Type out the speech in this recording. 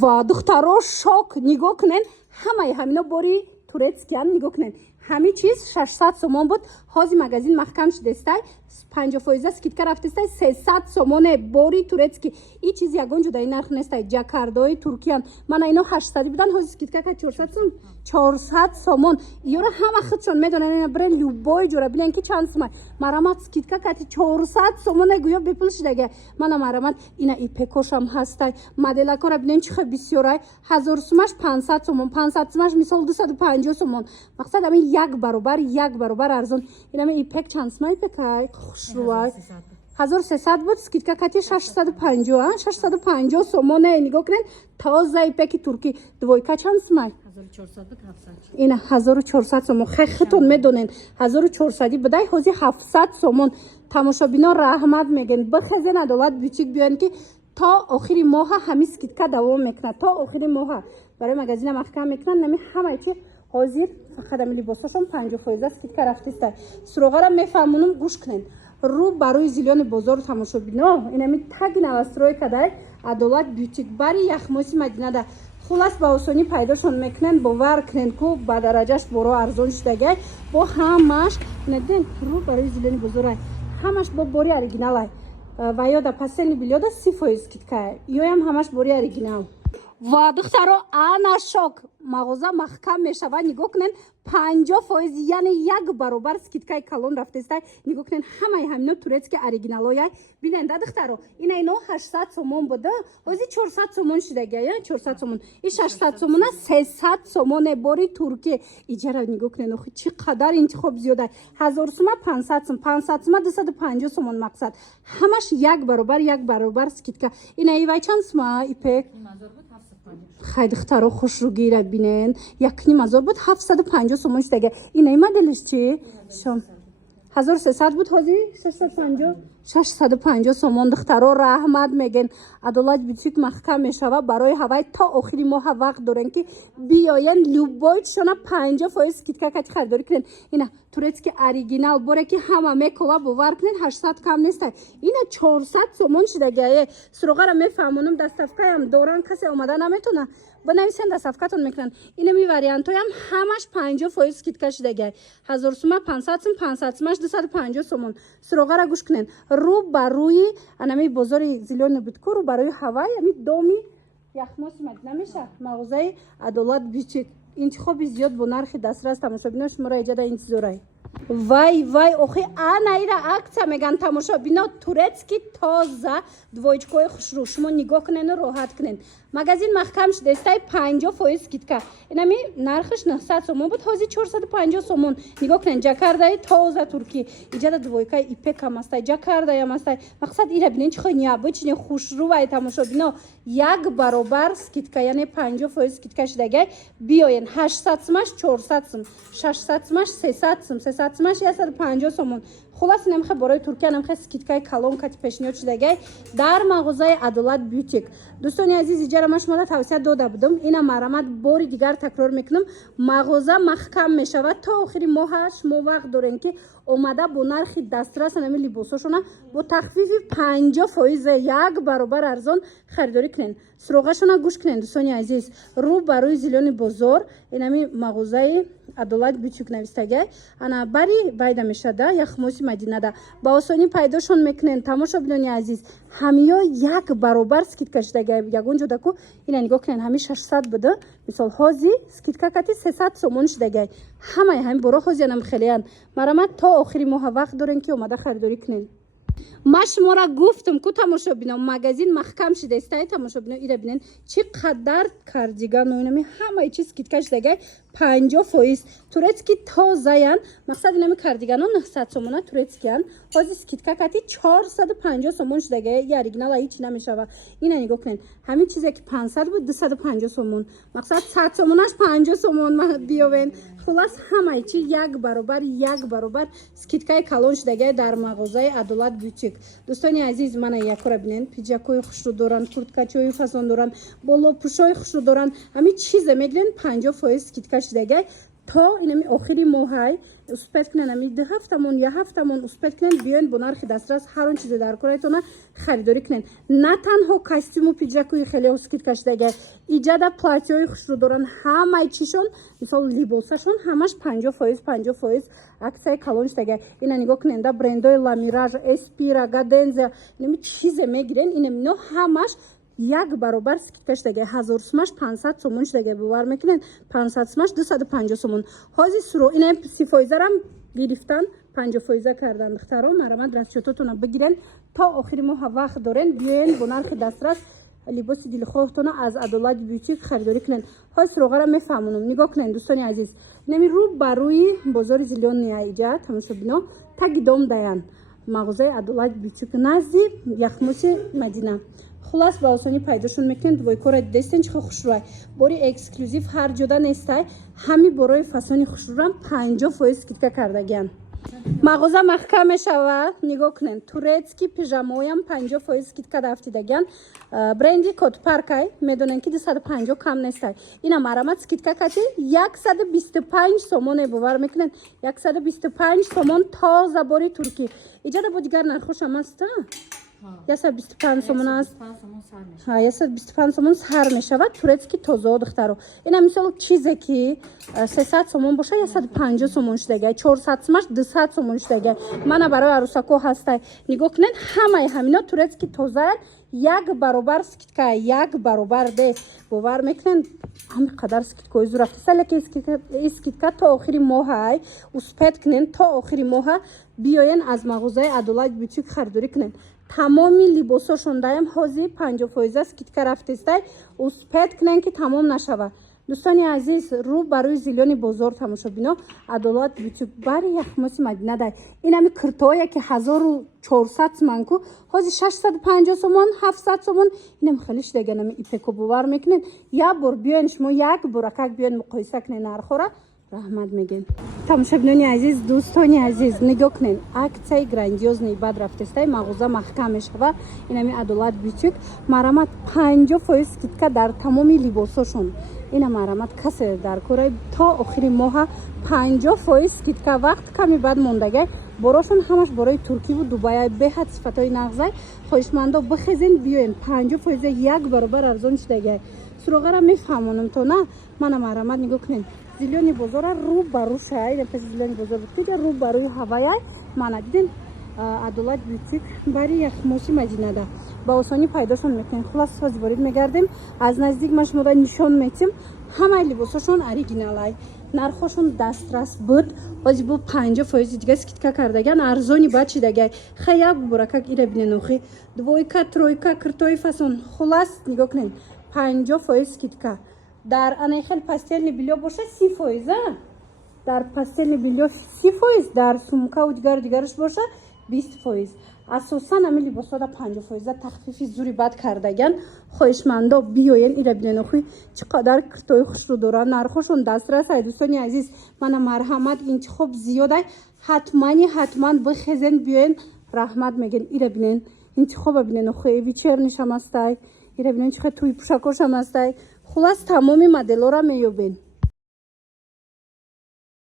ва духтаро шок нигоҳ кунен ҳамаи ҳамино бори турецкиян нигоҳ кунен ҳами чиз 600 сомон буд ҳозир магазин маҳкам шудестай 50% скидка рафтестай 300 сомоне бори турецки и чиз ягон ҷудаи нарх нестай ҷакардои туркиян мана ино 800 будан ҳозир скидка ка 400 сом 400 сомон иёра ҳама худшон медонен ина бре любой ҷура бинен ки чанд сомай марамат скидка кати 400 сомоне гӯё бепул шудага мана марамат ина ипекошам ҳастай моделакора бинен чихе бисёрай 1000 сомаш 500 сомон 500 сомаш мисол 250 сомон мақсад ами як баробар арзон ина ми ипек чанд сомай ипекай хушрувай 1300 буд скидка кати 650 650 сомоне нигоҳ кунен тоза ипеки турки двойка чанд сомай 1400 буд 700 ина 1400 сомон хехтон медонен 1400 будай ҳозир 700 сомон тамошобино раҳмат меген бихезен адолат бутик биёен ки то охири моҳа ҳами скидка давом мекунад то охири моҳа барои магазина маҳкам мекунад нами ҳамаи чи ҳозир фақат ами либосошон 50% скидка рафтестай суроғара мефаҳмонам гӯш кунен рӯ барои зилёни бозор тамошобино инами таги навастройкадай адолат бютик бари яхмоси мадинада хулас ба осонӣ пайдошон мекунен бовар кунен ку ба дараҷаш боро арзон шудагай бо ҳамаш неден рӯ барои зилёни бозорай ҳамаш бо бори оригиналай ва ёда пасени билёда 30% скидкае ёям ҳамаш бори оригинал ва духтаро ана шок мағоза маҳкам мешава нигоҳ кунен 50% яъне як баробар скидкаи калон рафтестай нигоҳ кунен ҳамаи ҳамино турецки оригиналояй бинен да духтаро ина ино 800 сомон буда ҳозир 400 сомон шудагая 400 сомон и 600 сомона 300 сомоне бори турки иҷара нигоҳ кунен охи чӣ қадар интихоб зиёда 1000 сома 500 сом 500 сома 250 сомон мақсад ҳамаш як баробар скидка ина ивай чанд сома ипек хай духтаро хушругира бинен 1000 буд 750 сомон шудага инаи моделиш чи шом 1300 буд ҳозир 650 сомон духтаро раҳмат меген адолат бутик маҳкам мешава барои ҳавай то охири моҳа вақт дорен ки биёен любой чишона 50% скидка кати харидорӣ кунен ина турецки оригинал боре ки ҳама мекова бовар кунен 800 кам нестай ина 400 сомон шудагае суроғара мефаҳмонам дастафкаям доран касе омада наметона бинависен дастафкатон мекунан инами вариантоям ҳамаш 50% скидка шудагае 1000 сома 500 сом 500 сомаш 250 сомон суроғара гӯш кунен рӯ ба рӯи анами бозори зилёни бутку рӯ барои ҳавай ами доми яхмоси мадина меша мағозаи адолат бютик интихоби зиёд бо нархи дастрас тамошобино шуморо эҷада интизорай вай охи анаира акция меган тамошобино турецки тоза двоечкои хушрӯ шумо нигоҳ кунену роҳат кунен магазин маҳкам шудестай 50% скидка инами нархиш 900 сомон буд ҳозир 450 сомон нигоҳ кунен ҷакардаи тоза турки иҷада двойкаи ипекам астай ҷакардаям астай мақсад ира бинен чихо необычне хушрӯвай тамошобино як баробар скидка яъне 50% скидка шудагай биёен 800 сомаш 400 сом 600 сомаш 300 сом 300 сомаш 150 сомон хулас намхе борои туркия намхе скидкаи калон кати пешниҳод шудагай дар мағозаи адолат бютик дӯстони азиз иҷара ма шуморо тавсия дода будам ина марамат бори дигар такрор мекунам мағоза маҳкам мешавад то охири моҳа шумо вақт дорен ки омада бо нархи дастрас нами либосошона бо тахфифи 50% як баробар арзон харидорӣ кунен суроғашона гӯш кунен дӯстони азиз рӯ ба рӯи зилёни бозор инами мағозаи адолат бютик навистагай ана бари байда мешада яхмоси мадинада ба осонӣ пайдошон мекунен тамошобинони азиз ҳамиё як баробар скидка шудагай ягон ҷода ку ина нигоҳ кунен ҳами 600 буда мисол ҳозир скидка кати 300 сомон шудагай ҳамаи ҳами боро ҳозир анам хелеян марамат то охири моҳа вақт дорен ки омада харидорӣ кунен ман шуморо гуфтам ку тамошобино магазин маҳкам шудестай тамошобино ира бинен чӣ қадар кардигану инами ҳамаи чиз скидка шудагай 50% турецки тозаян мақсад инами кардигаnon 900 сомона турецкиян ҳозир скидка кати 450 сомон шудагае я оригинала ҳичи намешава ина нигоҳ кунен ҳамин чизе ки 500 буд 250 сомон мақсад 100 сомонаш 50 сомон биёвен хулас ҳамаи чи як баробар скидкаи калон шудагае дар мағозаи адолат бютик дӯстони азиз мана якора бинен пиҷакои хушрӯ доранд курткачаҳои фасон доранд болопӯшҳои хушрӯ доранд ҳамин чизе мегирен 50% скидка шудагай то инами охири моҳай успет кунен ами 2 ҳафтамон я ҳафтамон успет кунен биёен бо нархи дастрас ҳар он чизе дар кораитона харидорӣ кунен. На танҳо костюму пиҷакуи хеле скидка шудага иҷада платьёи хушрӯ доранд ҳамаи чишон мисол либосашон ҳамаш 50% аксияи калон шудага. Ина нигоҳ кунен да брендои ламираж эспира гаденза инами чизе мегирен инамино ҳамаш як баробар скидка шудага 1000 сомаш 500 сомон шудага бовар мекунен 500 сомаш 250 сомон ҳозир суро ина 30%-рам гирифтан 50% кардан духтаро марамад расчётотона бигирен то охири моҳа вақт дорен биёен бо нархи дастрас либоси дилхоҳтона аз Адолат бютик харидорӣ кунен. ҳозир суроғара мефаҳмонам нигоҳ кунен дӯстони азиз инами рӯ ба рӯи бозори зелёни айҷа тамошобино таги дом даян мағозаи Адолат бютик назди яхмуси Мадина. Хулас ба осонӣ пайдошон мекунед войкора дидестен чихо хушрӯай бори эксклюзив ҳар ҷода нестай ҳами борои фасони хушрӯрам 50% скидка кардагиан. мағоза маҳкам мешавад нигоҳ кунед турецки пижамоям 50% скидка дафтидагиан бренди котпаркай медонен ки 250 кам нестай ина марамат скидка кати 125 сомоне бовар мекунен 125 сомон тоза бори туркӣ иҷада бо дигар нархошам аста 125 сомон аст 125 сомон сар мешавад турецки тозо духтаро ина мисол чизе ки 300 сомон боша 150 сомон шудага 400 сомаш 200 сомон шудага мана барои арӯсако ҳастай нигоҳ кунед ҳамаи ҳамино турецки тоза як баробар скидка як баробар де бовар мекунен ҳами қадар скидкои зур рафтаста леки скидка то охири моҳай успет кунен то охири моҳа биёен аз мағозаи Адолат бютик харидорӣ кунен тамоми либосошон даем ҳозир 50% скидка рафтестай успет кунен ки тамом нашава. дӯстони азиз рӯ ба рӯи зелёни бозор тамошобино Адолат бютик бари яхмоси Мадина дай инами киртоя ки 1400 соманку ҳозир 650 сомон 700 сомон инам хеле шудага нами ипеко бовар мекунен я бор биёен шумо як буракак биёен муқоиса кунен нархора раҳмат мегем. тамошобинони азиз дӯстони азиз нигоҳ кунен аксияи грандиозни бад рафтестай мағоза маҳкам мешава инами Адолат бютик марамат 50% скидка дар тамоми либосошон ина марамат касе дар кораи то охири моҳа 50% скидка вақт ками бад мондагай борошон ҳамаш борои туркиву дубай беҳад сифатои нағзай хоҳишмандо бихезен биёен 50% як баробар арзон шудагай суроғара мефаҳмонам то на мана марамат нигоҳ кунен зелёни бозора рӯ ба рӯ шай песи зелёни бозор бутига рӯ ба рӯи ҳаваяй мана диден Адолат бютик бари яхмоси Мадинада ба осонӣ пайдошон мекунем хулас ҳозир ворид мегардем аз наздик ма шуморо нишон метим ҳамаи либосошон оригиналай нархошон дастрас буд ҳозир бу 50% дига скидка кардаган арзони бад шидагай хаяк буракак ира бинен охи двойка тройка киртои фасон хулас нигоҳ кунен 50% скидка дар анайхел пастелни билё боша 30%, дар пастелни билё 30%, дар сумкаву дигараш боша 20%. асосан ами либосода 50% тахфифи зури бад кардаган хоҳишмандо биёен ира бинен охи чӣ қадар киртои хушрӯ доранд нархошон дастрасай дӯстони азиз мана марҳамат интихоб зиёдай ҳатман бихезен биёен раҳмат мегӯем ира бинен интихоба бинен охи вечернишам астай ира бинен чихе туи пушакошам астай хулас тамоми моделора меёбен.